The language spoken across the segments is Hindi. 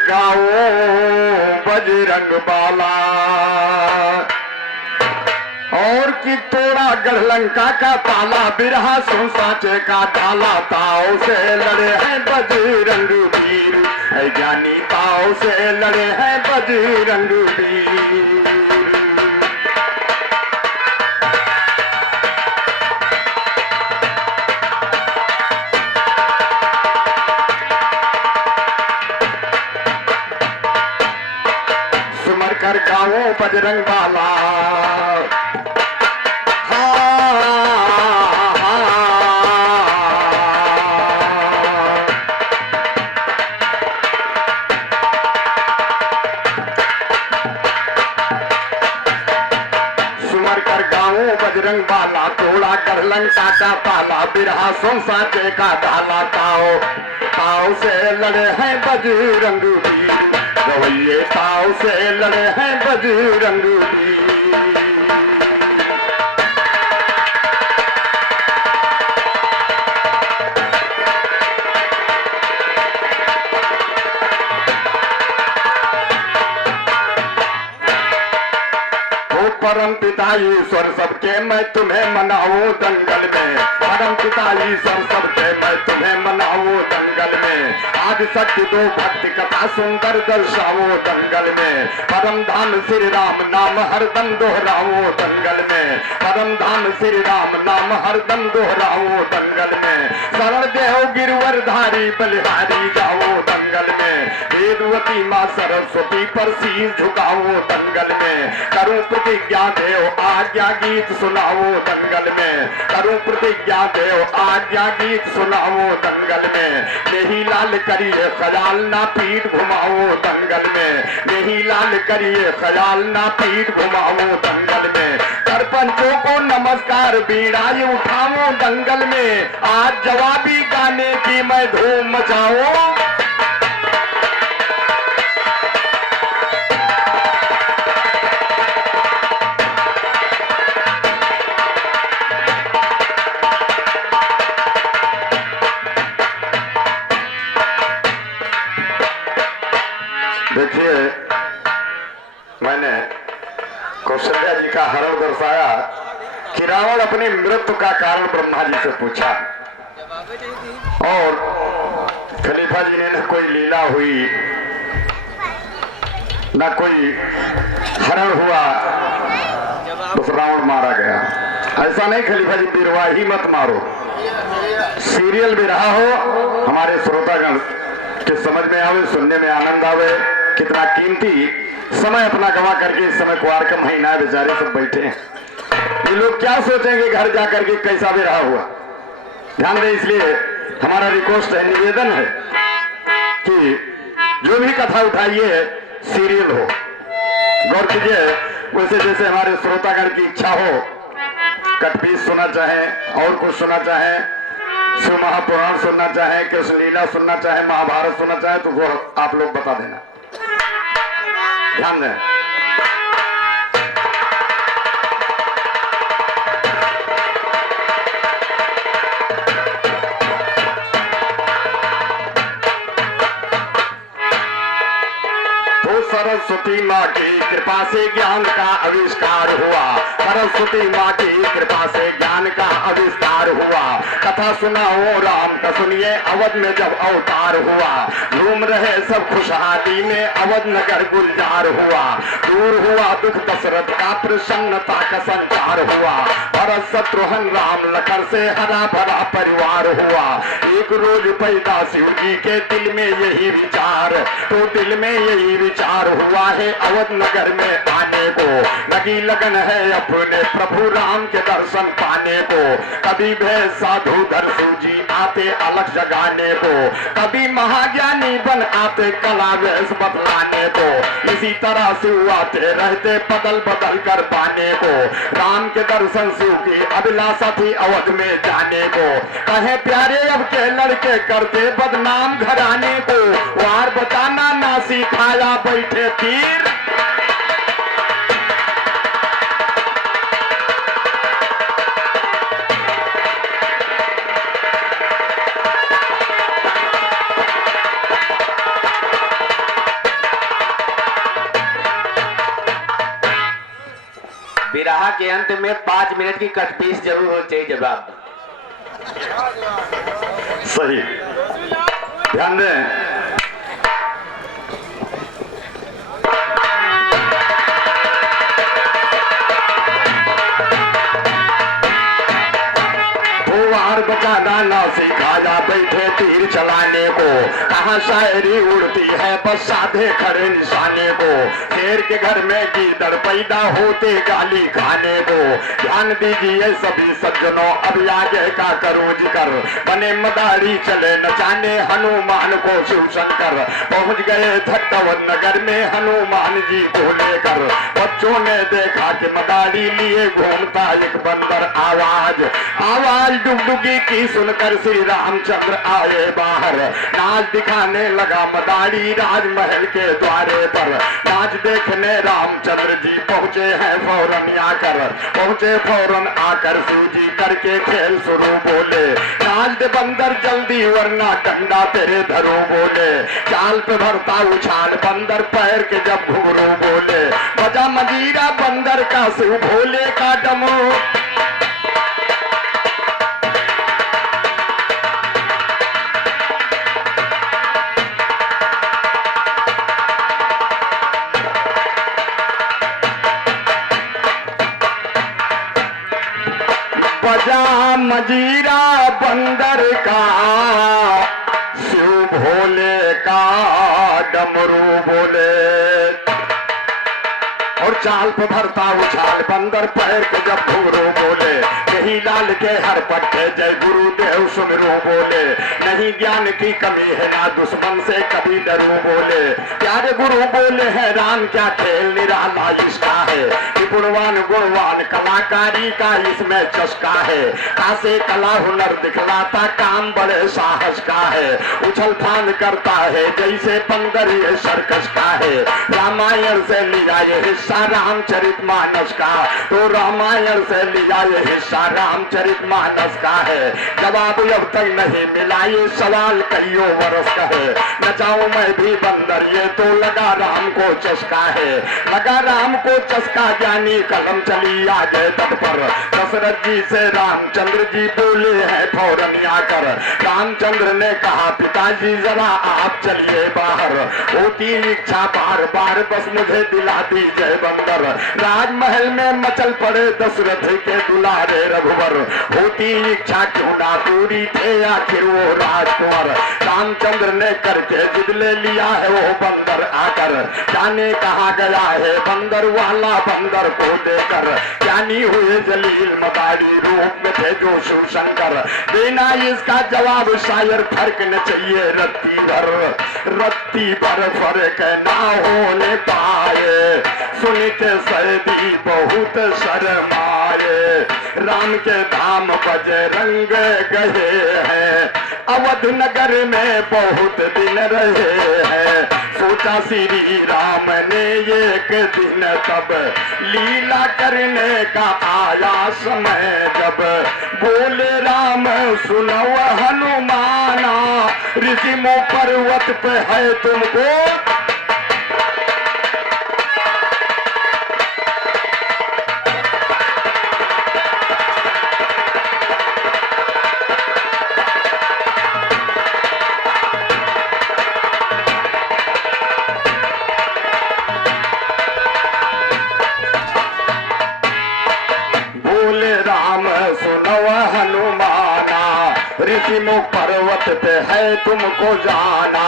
गाओ बजरंग बाला। और कि तोड़ा गढ़लंका का ताला, बिरहा सुन सांचे का डाला। ताओ से लड़े हैं बजरंग वीर, है ज्ञानी ताओ से लड़े हैं बजरंग वीर। सुमर कर गाओ बजरंग बाला। सुमर कर गाओ बजरंग बाला, तोड़ा कर लंका का ताला। बिरहा सुन सांचे का डाला। ताओ ताओ से लड़े हैं बजरंग वीर, रवैये ताओ से लड़े हैं बजरंग वीर। परम पिता ईश्वर सबके मैं तुम्हें मनाऊं दंगल में। परम पिता ईश्वर सबके मैं तुम्हें मनाऊं दंगल में। आज सत्य दो भक्ति कथा सुंदर दर्शाओ दंगल में। परम धाम श्री राम नाम हरदम दोहराओ दंगल में। परम धाम श्री राम नाम हरदम दोहराओ दंगल में। शरण देव गिरवर धारी बलिहारी जाओ दंगल में। वेदवती माँ सरस्वती पर शीश झुकाओ दंगल में। करूं प्रतिज्ञा देव आज्ञा गीत सुनाओ दंगल में। करूं प्रतिज्ञा देव आज्ञा गीत सुनाओ दंगल में। यही लाल करिए ख्याल ना पीठ घुमाओ दंगल में। यही लाल करिए ख्याल ना पीठ घुमाओ दंगल में। सरपंचों को नमस्कार बीड़ाई उठाओ दंगल में। आज जवाबी गाने की मैं धूम मचाऊं। देखिए, मैंने कौशल्या जी का हरण दर्शाया कि रावण अपनी मृत्यु का कारण ब्रह्मा जी से पूछा और खलीफा जी ने न कोई लीला हुई न कोई हरण हुआ, बस रावण मारा गया। ऐसा नहीं खलीफा जी, बिरवाही मत मारो। सीरियल भी रहा हो, हमारे श्रोतागण के समझ में आवे, सुनने में आनंद आवे। कितना कीमती समय अपना गवा करके इस समय कुआर का महीना है, बेचारे सब बैठे हैं। ये लोग क्या सोचेंगे घर जाकर के कैसा भी रहा हुआ। ध्यान दें, इसलिए हमारा रिक्वेस्ट है, निवेदन है कि जो भी कथा उठाइए सीरियल हो। गौर कीजिए, वैसे जैसे हमारे श्रोतागण की इच्छा हो, कटपीस सुनना चाहे और कुछ सुनना चाहे, शिव महापुराण सुनना चाहे, कृष्ण लीला सुनना चाहे, महाभारत सुनना चाहे, तो वो आप लोग बता देना। ध्यान दें। तो सरस्वती माँ की कृपा से ज्ञान का आविष्कार हुआ। सरस्वती माँ की कृपा से ज्ञान का आविष्कार हुआ। कथा सुनाओ राम का, सुनिए अवध में जब अवतार हुआ। घूम रहे सब खुशहाली में, अवध नगर गुलजार हुआ। दूर हुआ दुख दशरथ का, प्रसन्नता का संचार हुआ। भरत शत्रुघ्न राम लखन से हरा भरा परिवार हुआ। एक रोज पैदा शिव जी के दिल में यही विचार, तो दिल में यही विचार हुआ है अवध नगर में आने को। लगी लगन है अपने प्रभु राम के दर्शन पाने को। कभी भेद साधु दर्शु जी आते अलग जगाने को। कभी महाज्ञानी बन आते कला वेश बदलाने को। इसी तरह शिव आते रहते बदल बदल कर पाने को। राम के दर्शन शिव की अभिलाषा थी अवध में जाने को। कहे प्यारे अब के लड़के करते बदनाम घराने को। वार बताना ना सिखाया बैठे तीर। बिरहा के अंत में 5 मिनट की कटपीस जरूर होनी चाहिए जवाब में। सही, ध्यान दें। बचाना ना सिखाया बैठे तीर चलाने को, कहाँ शायरी उड़ती है बस साधे खड़े निशाने को, शेर के घर में कीदड़ पैदा होते गाली खाने को। ध्यान दीजिए सभी सज्जनों अब आगे का करो जिक्र, बने मदारी चले नचाने हनुमान को शिव शंकर, पहुंच गए धट्टवन नगर में हनुमान जी को लेकर। बच्चों ने देखा कि मदारी लिए घूमता एक बंदर, आवाज आवाज डुगडुगी की सुनकर श्री रामचंद्र आए बाहर, नाच दिखाने लगा मदारी राजमहल के द्वारे पर। नाच देखने रामचंद्र जी पहुंचे हैं फौरन आकर, पहुंचे फौरन आकर शिव जी करके खेल शुरू बोले, नाच दे बंदर जल्दी वरना डंडा तेरे धरो बोले। चाल पे भरता उछाल बंदर पैर के जब घुघरू बोले, बजा मजीरा बंदर का शिव भोले का डमरू। बजा मजीरा बंदर का शिव भोले का डमरू बोले, और चाल पे भरता उछाल बंदर पैर के जब घुघरू बोले, यही लाल के हर पट्टे जय गुरुदेव सुमिरू बोले, नहीं ज्ञान की कमी है ना दुश्मन से कभी डरू बोले। प्यारे गुरु बोले है राम क्या खेल निराला इसका है, गुणवान गुणवान कलाकारी का इसमें चस्का है, खासे कला हुनर दिखलाता काम बड़े साहस का है, उछल फान करता है जैसे बंदर ये सर्कस का है। रामायण से लिया ये हिस्सा रामचरितमानस का, तो रामायण से लिया ये हिस्सा रामचरितमानस का है। जवाब अब तक नहीं मिला ये सवाल कईयों बरस का है, नचाऊं मैं भी बंदर ये तो लगा राम को चस्का है, लगा राम को चस्का ज्ञानी कलम चली आगे तट पर। दशरथ जी से रामचंद्र जी बोले हैं फौरन आकर, रामचंद्र ने कहा पिताजी जरा आप चलिए बाहर, होती इच्छा बार बार बस मुझे दिला दीजिए बंदर। राजमहल में मचल पड़े दशरथ के दुलारे रघुवर, होती इच्छा क्यों ना पूरी थे आखिर वो राजकुमार। रामचंद्र ने करके जिद ले लिया है वो बंदर आकर, जाने कहा गया है बंदर वाला बंदर को लेकर। ज्ञानी हुए जलील मदारी रूप में थे जो शिव शंकर, देना इसका जवाब शायर फर्क न चाहिए रत्ती भर फर्क ना होने पाए, सुन के सर्दी बहुत शर्माए। राम के धाम बजरंग गए हैं, अवध नगर में बहुत दिन रहे हैं। सोचा श्री राम ने एक दिन तब लीला करने का आया समय जब, बोले राम सुनो हनुमाना ऋषि मुँह पर्वत पे है तुमको। ऋषि मुख पर्वत पे है तुमको जाना,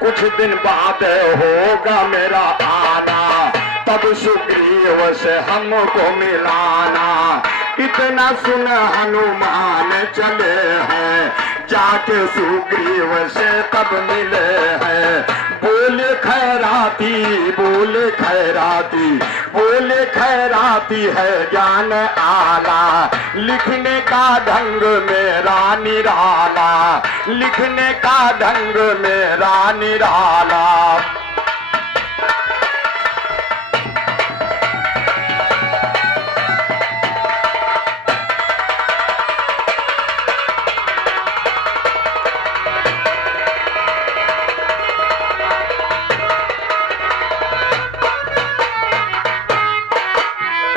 कुछ दिन बाद होगा मेरा आना, तब सुग्रीव से हमको मिलाना। इतना सुन हनुमान चले हैं, जाके सुग्रीव से तब मिले हैं। बोले खैराती बोले खैराती बोले खैराती है ज्ञान आला, लिखने का ढंग मेरा निराला, लिखने का ढंग मेरा निराला।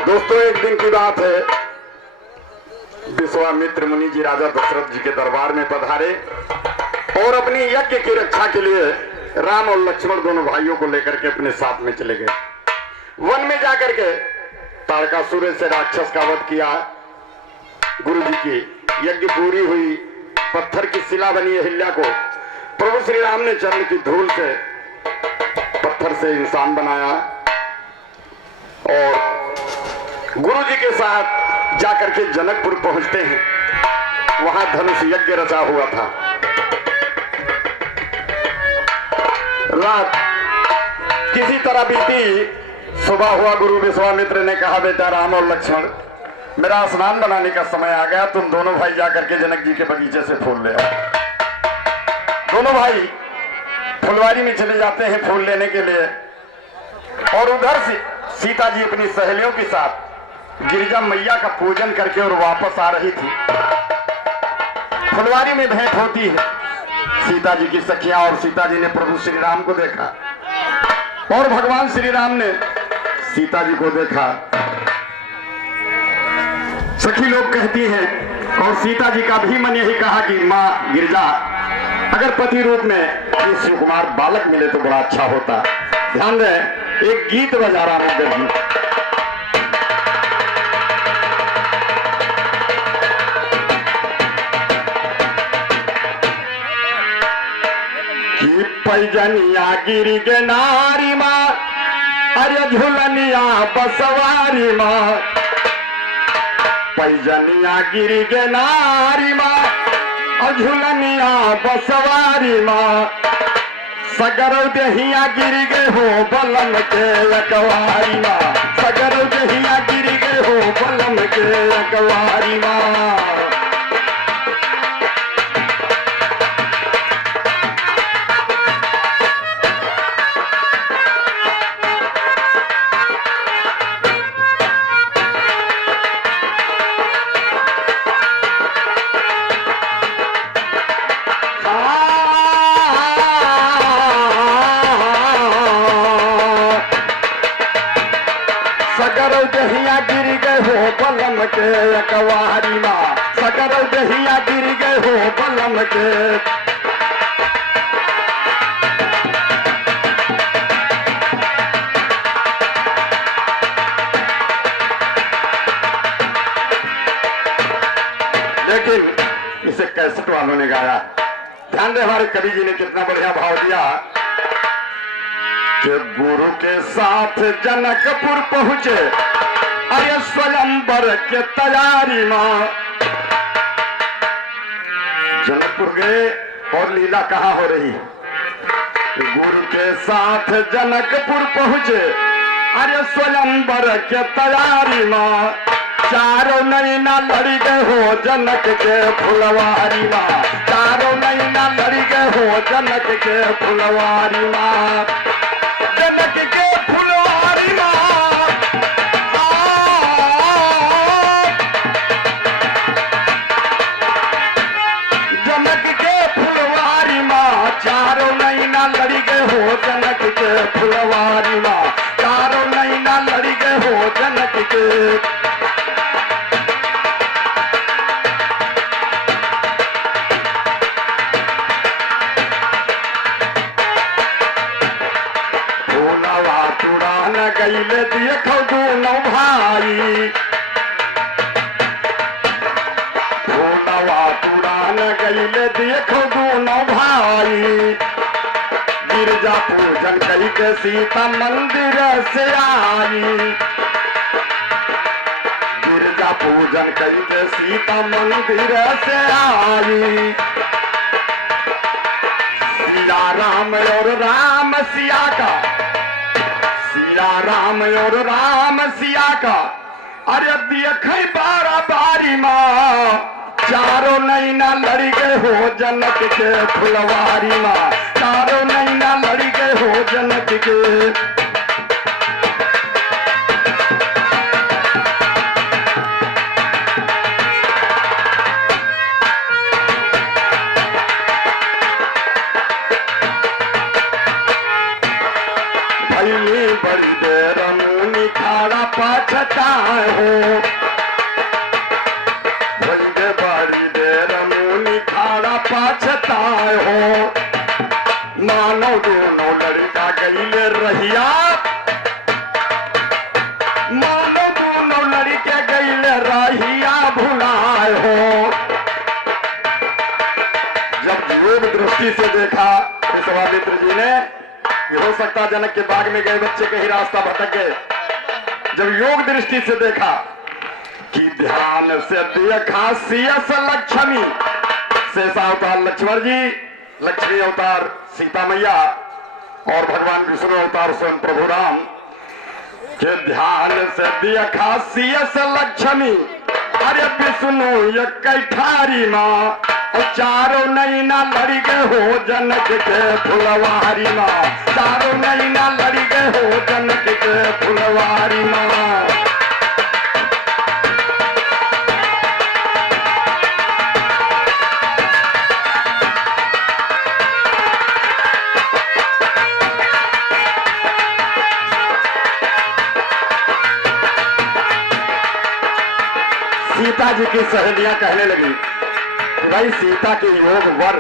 दोस्तों तो एक दिन की बात है, विश्वामित्र मुनि जी राजा दशरथ जी के दरबार में पधारे और अपनी यज्ञ की रक्षा के लिए राम और लक्ष्मण दोनों भाइयों को लेकर के अपने साथ में चले गए। वन में जाकर के तारकासुर से राक्षस का वध किया। गुरु जी की यज्ञ पूरी हुई, पत्थर की शिला बनी अहिल्या को प्रभु श्री राम ने चरण की धूल से पत्थर से इंसान बनाया और गुरु जी के साथ जाकर के जनकपुर पहुंचते हैं। वहां धनुष यज्ञ रचा हुआ था। रात किसी तरह बीती, सुबह हुआ। गुरु विश्वामित्र ने कहा, बेटा राम और लक्ष्मण, मेरा स्नान बनाने का समय आ गया, तुम दोनों भाई जाकर के जनक जी के बगीचे से फूल ले आओ। दोनों भाई फुलवारी में चले जाते हैं फूल लेने के लिए और उधर से सीता जी अपनी सहेलियों के साथ गिरिजा मैया का पूजन करके और वापस आ रही थी। फुलवारी में भेंट होती है सीता जी की सखियां और सीता जी ने प्रभु श्री राम को देखा और भगवान श्री राम ने सीता जी को देखा। सखी लोग कहती हैं और सीता जी का भी मन यही कहा कि मां गिरिजा, अगर पति रूप में ये शिव कुमार बालक मिले तो बड़ा अच्छा होता। ध्यान रहे, एक गीत बजा रहा हूं गीत। पैजनिया गिरी के नारी माँ, अरे झुलनिया बसवारी माँ। पैजनिया गिरी के नारी माँ, झुलनिया बसवारी माँ। सगर दहिया गिर गए हो बलम के अकवारी माँ। सगर दहिया गिर गए हो बलम के अकवारी माँ। सगर दहिया गिर गए हो बलम के अकवारी माँ। सगर दहिया गिर गए हो बलम के। लेकिन इसे कैसेट वालों ने गाया। ध्यान दे, हमारे कवि जी ने कितना बढ़िया भाव दिया कि गुरु के साथ जनकपुर पहुंचे, अरे स्वयंवर के तैयारी मां। जनकपुर गए और लीला कहाँ हो रही। गुरु के साथ जनकपुर पहुंचे, अरे स्वयंवर के तैयारी मां। चारों नैना लड़ी गए हो जनक के फुलवारी मां। चारों नैना लड़ी गए हो जनक के फुलवारी मां। जनक के फुलवारी मां। जनक के फुलवारी मां। चारों नैना लड़ी गए हो जनक के फुलवारी मां। चारों नैना लड़ी गए हो जनक के। गईले देखो दोनों भाई। भोलवा तुड़ान गईले देखो दोनों भाई। गिरजा पूजन कई के सीता मंदिर से आई। गिरजा पूजन कई के सीता मंदिर से आई। सिया राम और राम सिया का। सिया राम और राम सिया का, अरे देख बारा बारी माँ। चारों नैना लड़ी गए हो जनक के फुलवारी माँ। चारों नैना लड़ी गए हो जनक के। बड़ी देर मुनि खाड़ा पछताए हो। भुलाए हो। मानो दोनों लड़का गईले रहिया, मानो दोनों लड़के गईले रहिया भुलाए हो। जब योग दृष्टि से देखा विश्वामित्र जी ने कि हो सकता जनक के बाग में गए बच्चे कहीं रास्ता भटक गए, जब योग दृष्टि से देखा कि ध्यान से देखा सीएस लक्ष्मी, शेषा अवतार लक्ष्मण जी, लक्ष्मी अवतार सीता मैया और भगवान विष्णु अवतार स्वयं प्रभु राम के ध्यान से देखा सीएस लक्ष्मी, अरे विष्णु ये कैठारी माँ और चारों नैना लड़ी गए हो जनक के फुलवारी माँ, चारों नैना लड़ी गए हो जनक के फुलवारी माँ। सीता जी की सहेलियां कहने लगी कि भाई सीता के योग वर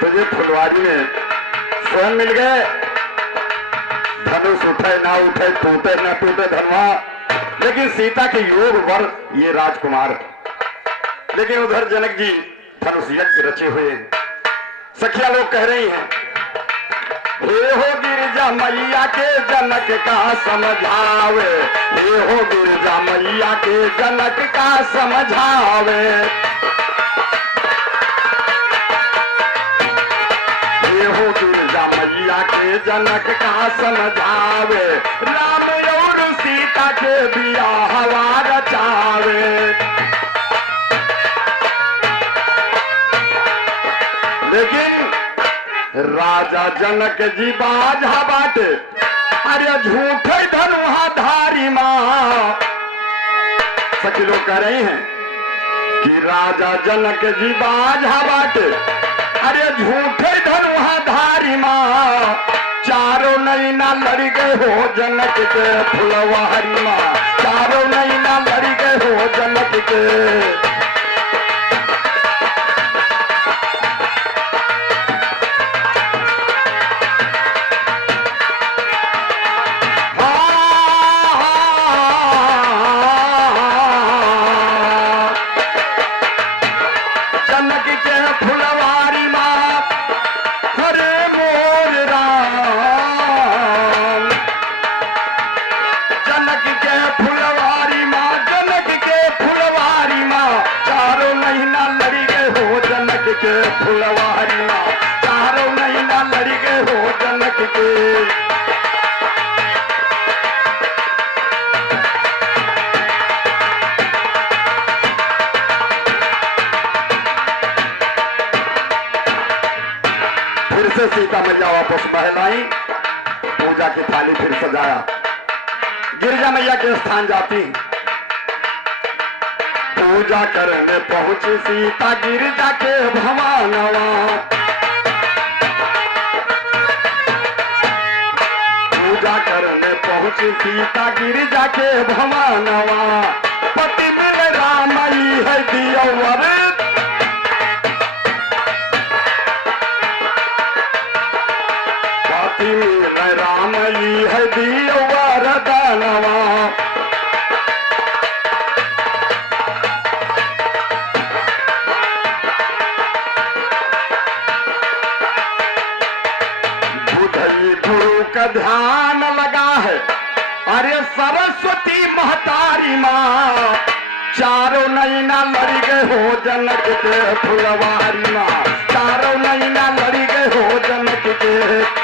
तुझे फुलवारी में स्वयं मिल गए, धनुष उठे ना उठे, टूटे ना टूटे धनवा, लेकिन सीता के योग वर ये राजकुमार। लेकिन उधर जनक जी धनुष यज्ञ रचे हुए हैं। सखिया लोग कह रही हैं हे हो गिरजा मैया के जनक का समझावे, हे हो गिरजा मैया के जनक का समझावे, हे हो गिरजा मैया के जनक का समझावे, राम और सीता के बियाहवा रचावे। लेकिन राजा जनक जी बाझा बाटे, अरे झूठे धनुहा धारी माँ। सखी लोग कह रहे हैं कि राजा जनक जी बाझा बाटे, अरे झूठे धनुहा धारी माँ, चारों नैना लड़ी गए हो जनक के फुलवारी माँ, चारों नैना लड़ी गए हो जनक के। फुलवारी माँ चारों नैना लड़ी गए हो जनक के। फिर से सीता मैया वापस महल आई, पूजा की थाली फिर सजाया, गिरजा मैया के स्थान जाती, पूजा करने पहुंची सीता गिरजा के भवानवा, पूजा करने पहुंची सीता गिरजा के भवानवा, पति मिल रामई है दियवर, पति मिल रामई है दियवर दानवा। का ध्यान लगा है, अरे सरस्वती महतारी माँ, चारों नैना लड़ी गए हो जनक के फुलवारी माँ, चारों नैना लड़ी गए हो जनक के।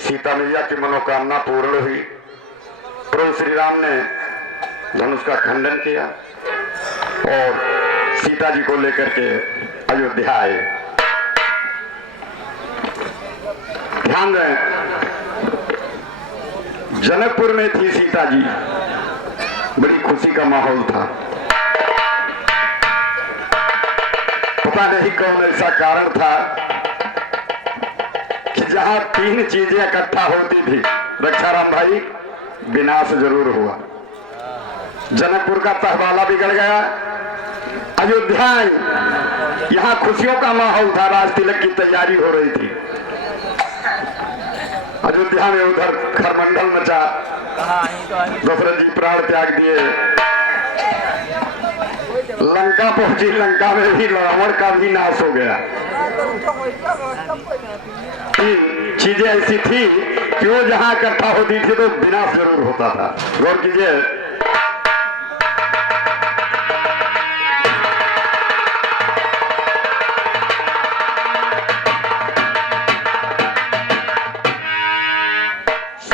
सीता मैया की मनोकामना पूर्ण हुई, प्रभु श्री राम ने धनुष का खंडन किया और सीता जी को लेकर के अयोध्या आए। ध्यान दें, जनकपुर में थी सीता जी, बड़ी खुशी का माहौल था। पता पता नहीं कौन ऐसा कारण था कि जहां तीन चीजें इकट्ठा होती थी रक्षाराम भाई, विनाश जरूर हुआ। जनकपुर का तहवाला बिगड़ गया, अयोध्या यहाँ खुशियों का माहौल था, राज तिलक की तैयारी हो रही थी। अयोध्या में उधर खरमंडल मचा, दशरथ जी प्राण त्याग दिए, लंका पहुंची, लंका में भी रावण का भी नाश हो गया। चीजें ऐसी थी कि वो जहां इकट्ठा होती थी तो विनाश जरूर होता था। गौर कीजिए,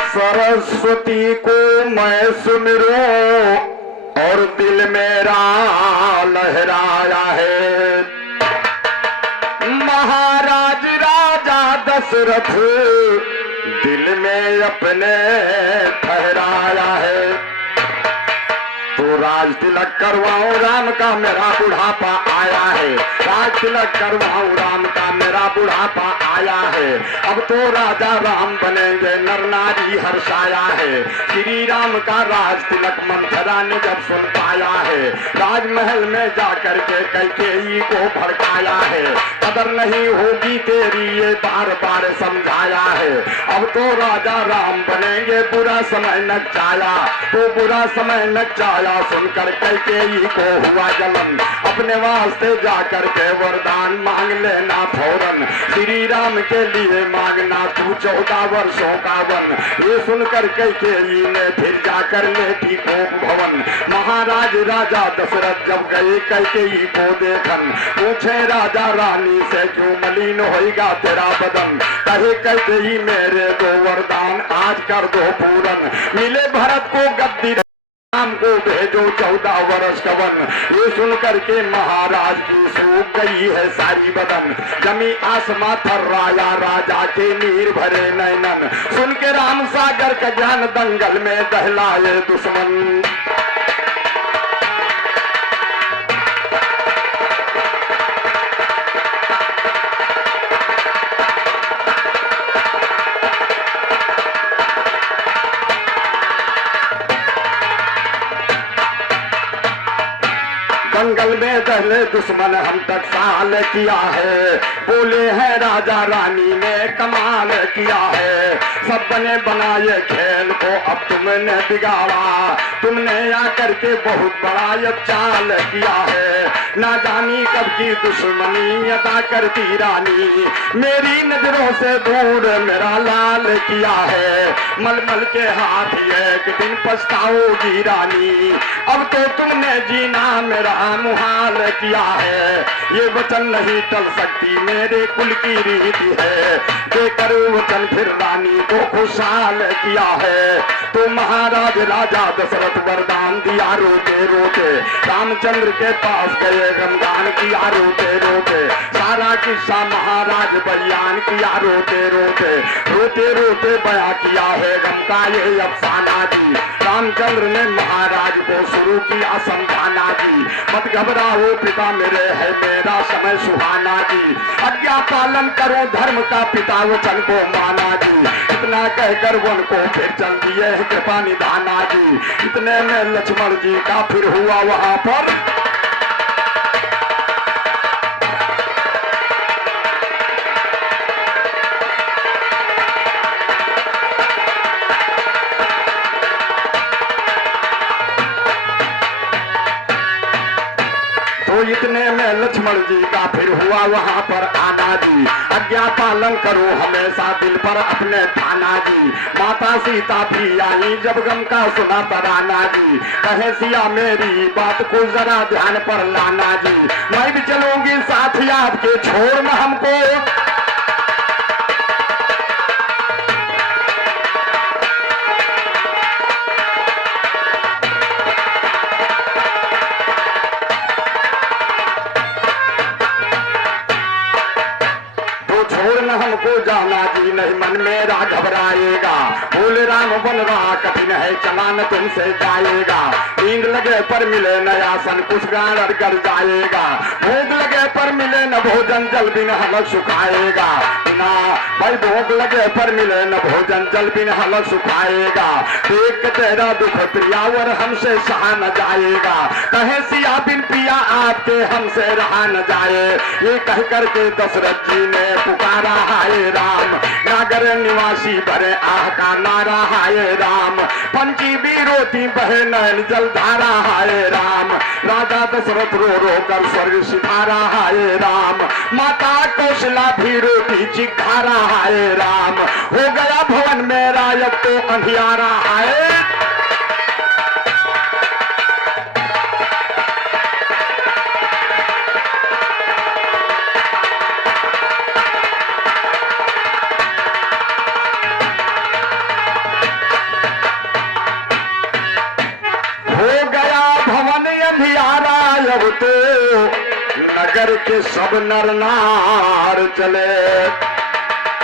सरस्वती को मैं सुमिरूं और दिल मेरा लहराया है, महाराज राजा दशरथ दिल में अपने ठहराया है। तो राज तिलक करवाऊं राम का मेरा बुढ़ापा आया है, राज तिलक करवाऊं राम का मेरा बुढ़ापा आया है। अब तो राजा राम बनेंगे नर नारी हर्षाया है, श्री राम का राज तिलक मंथरा ने जब सुन पाया है, राजमहल में जाकर के कैकेयी को भड़काया है, कदर नहीं होगी तेरी ये बार बार समझाया है। अब तो राजा राम बनेंगे बुरा समय न जाया, तो बुरा समय न जाया सुनकर कैकेयी को हुआ जलन, अपने वास्ते जाकर के वरदान मांग लेना फौरन, श्री राम के लिए मांगना तू 14 वर्षों का वन। ये सुनकर कैकेयी ने फिर जाकर लेटी कोप भवन, महाराज राजा दशरथ जब गए कैकेयी को देखन, पूछे राजा रानी से क्यों मलिन होएगा तेरा बदन, कहे कैकेयी मेरे दो वरदान आज कर दो पूरन, मिले भरत को गद्दी राम को भेजो 14 वर्ष का वन। ये सुनकर के महाराज की सूख गई है सारी बदन, जमी आसमां थर्राया राजा के नीर भरे नैनन, सुन के राम सागर का ज्ञान दंगल में दहलाए दुश्मन। दंगल में दहले दुश्मन हम तक साल किया है, बोले हैं राजा रानी ने कमाल किया है, सब बने बनाए खेल को अब तुमने बिगाड़ा, तुमने आकर के बहुत बड़ा ये चाल किया है, ना जानी कब की दुश्मनी अदा करती रानी, मेरी नजरों से दूर मेरा लाल किया है, मलमल के हाथ एक दिन पछताओगी रानी, अब तो तुमने जीना मेरा मुहाल किया है, ये वचन नहीं टल सकती मेरे कुल की रीति है, देकर वचन फिर रानी को खुशहाल किया है। तो महाराज राजा दशरथ वरदान दिया रोते रोते, रामचंद्र के पास गए गमगान किया रोते रोते, सारा किस्सा महाराज बयान किया रोते रोते, रोते रोते बयां किया है गम का ये अफसाना जी, रामचंद्र ने महाराज को शुरू किया समझाना जी, मत घबराओ पिता मेरे है मेरा समय सुहाना जी, आज्ञा पालन करो धर्म का पिता वचन को माना जी, इतना कहकर वन को फिर चल दिए कृपा निधाना जी, इतने में लक्ष्मण जी का फिर हुआ वहां पर इतने में लक्ष्मण जी का फिर हुआ वहां पर आना जी, आज्ञा पालन करो हमेशा दिल पर अपने ठाना जी, माता सीता भी आई जब गम का सुना तराना जी, कहे सिया मेरी बात को जरा ध्यान पर लाना जी, मैं भी चलूंगी साथ ही आपके छोड़ न हमको, को जाना जी नहीं मन मेरा घबराएगा। बोले राम बन रहा कठिन है चलान तुमसे जाएगा। नींद लगे पर मिले न आसन कुछ गाड़ कर जाएगा। भूख लगे पर मिले न भोजन जल बिन हलक सुखाएगा। ना भाई भूख लगे पर मिले न भोजन जल बिन हलक सुखाएगा। देख के तेरा दुख प्रियावर हमसे सहा न जाएगा। कहे सिया बिन पिया आपके हमसे रहा न जाए। ये कह करके दशरथ जी ने पुकारा हाय राम। नागर निवासी भरे आह का नारा हाय राम। पंची भी रोती बहे नैन जलधारा हाय राम। राजा दशरथ रो रो कर स्वर्ग सिधारा हाय राम। माता कौशला भी रोती चिघारा हाय राम। हो गया भवन मेरा अब तो अंधियारा हाय। अब तो नगर के सब नर नार चले।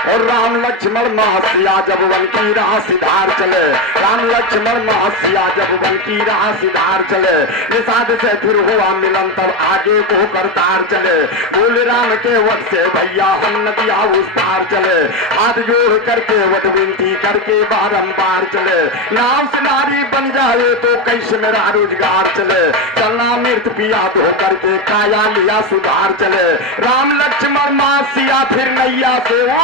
और राम लक्ष्मण महसिया जब वन की राह सिधार चले। राम लक्ष्मण महसिया जब वन की राह सिधार चले। निषाद से फिर हुआ मिलन तब आगे को करतार चले। बोले राम के वट से भैया हम नदिया उस पार चले। हाथ जोड़ करके वट विनती करके बारंबार चले। नाम से नारी बन जाए तो कैसे मेरा रोजगार चले। चलना मृत पिया धो करके काया लिया सुधार चले। राम लक्ष्मण महसिया फिर नैया से वो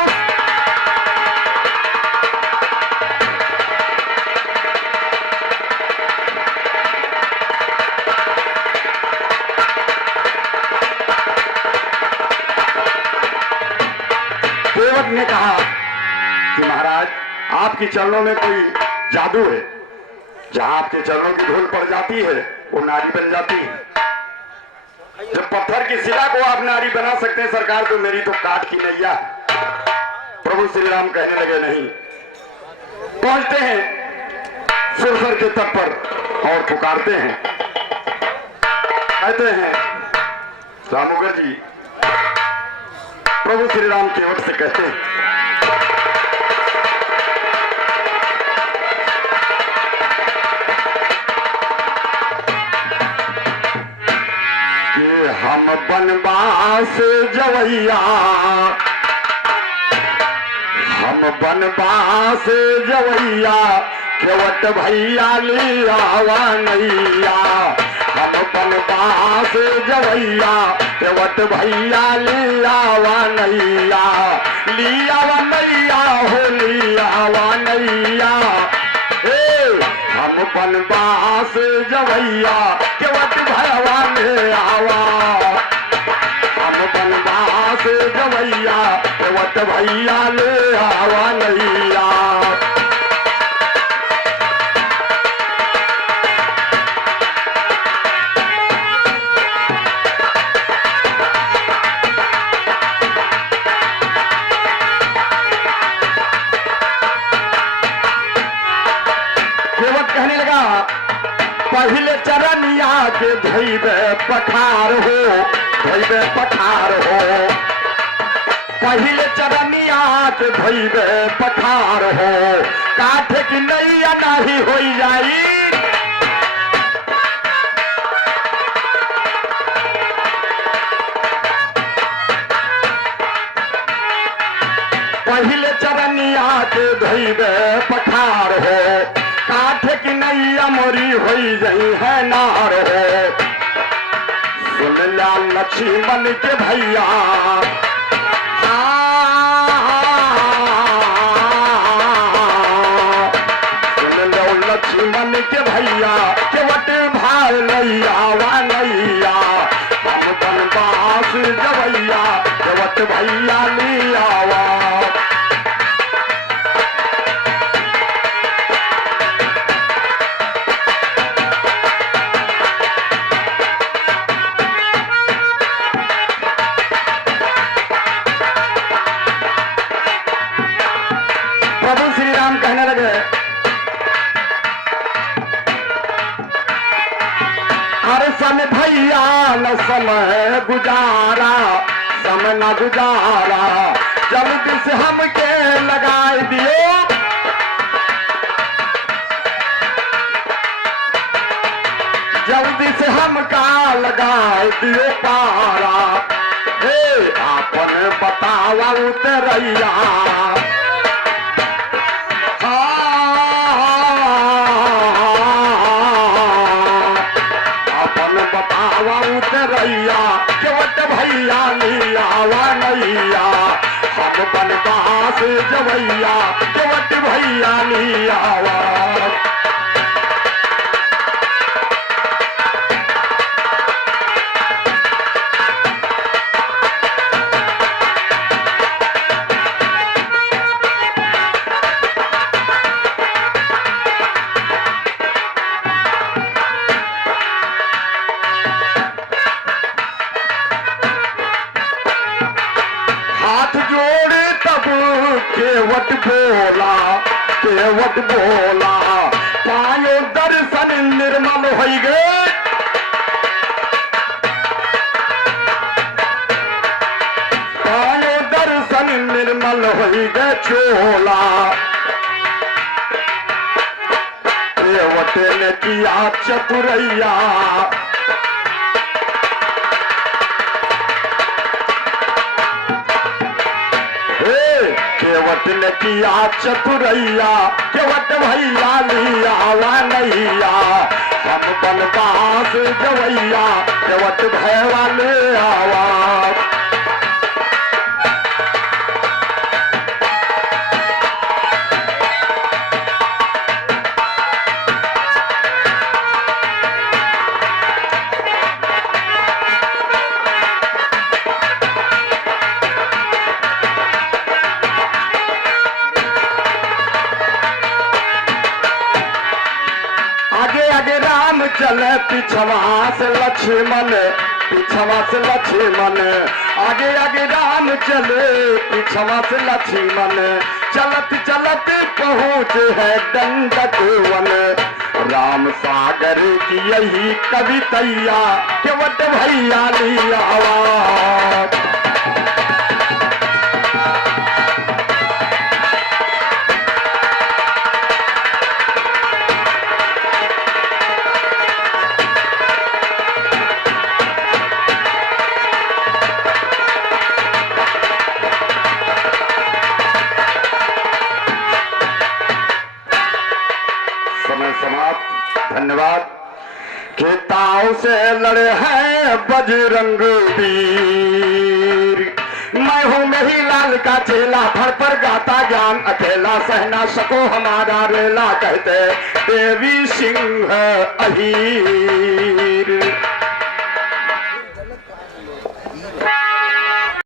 देवक ने कहा कि महाराज आपकी चरणों में कोई जादू है। जहां आपके चरणों की धूल पड़ जाती है वो नारी बन जाती है। जब पत्थर की शिला को आप नारी बना सकते हैं सरकार तो मेरी तो काट की नैया। प्रभु श्री राम कहने लगे नहीं। पहुंचते हैं सुरसर के तट पर और पुकारते हैं। कहते हैं रामोगर जी प्रभु श्री राम की ओर से कहते हैं कि हम बनवास जवैया। हम बनवास जवैया केवट भैया लिया नैया। हम बनवास जवैया केवट भैया लिया नैया। लिया नैया हो लिया नैया। हम बनवास जवैया केवट भैया ले आवा। हम बनवास जवैया केवट भैया ले आवा नैया। कहने लगा पहले चरनिया के धैबे पठार हो। धैबे पठार हो। पहले चरनिया के धैबे पठार हो। काठ की नैया नहीं हो जाई। पहले चरनिया के धैबे पठार हो। काठ की नैया मोरी हुई गई है नार हो। सुन ला लक्ष्मण के भैया। सुन लो लक्ष्मण के भैया केवट भाई नैया वा नैया। हम बनवास जवैया केवट भैया लिया वा। कहने लगे अरे समय भैया न समय गुजारा। समय न गुजारा जल्दी से हमके लगाए दियो, जल्दी से हमका लगाए दियो पारा। हे आपन बतावा उतरैया, अपन बतावा उतरैया, केवट भैया लियावा नैया, हम बनवास जवैया, केवट भैया लियावा। हाथ जोड़े तब केवट बोला, केवट बोला, पायो दर्शन निर्मल हो गए, पायो दर्शन निर्मल हो गए चोला। केवट ने किया चतुरैया, केवट ने किया चतुरैया, केवट भैया लियावा नैया, हम बनवास जवैया, केवट भैया ले आवा। आगे राम चले पिछवा से लक्ष्मण, पिछवा से लक्ष्मण, आगे आगे राम चले पिछवा से लक्ष्मण, चलत चलत पहुँच है दंडक वन। राम सागर की यही कवितैया, केवट भैया लियावा। समय समाप्त, धन्यवाद। के ताव से लड़े हैं बजरंग वीर, मैं हूँ मेरी लाल का चेला, भर पर गाता ज्ञान अकेला, सहना सको हमारा रेला, कहते देवी सिंह अहीर।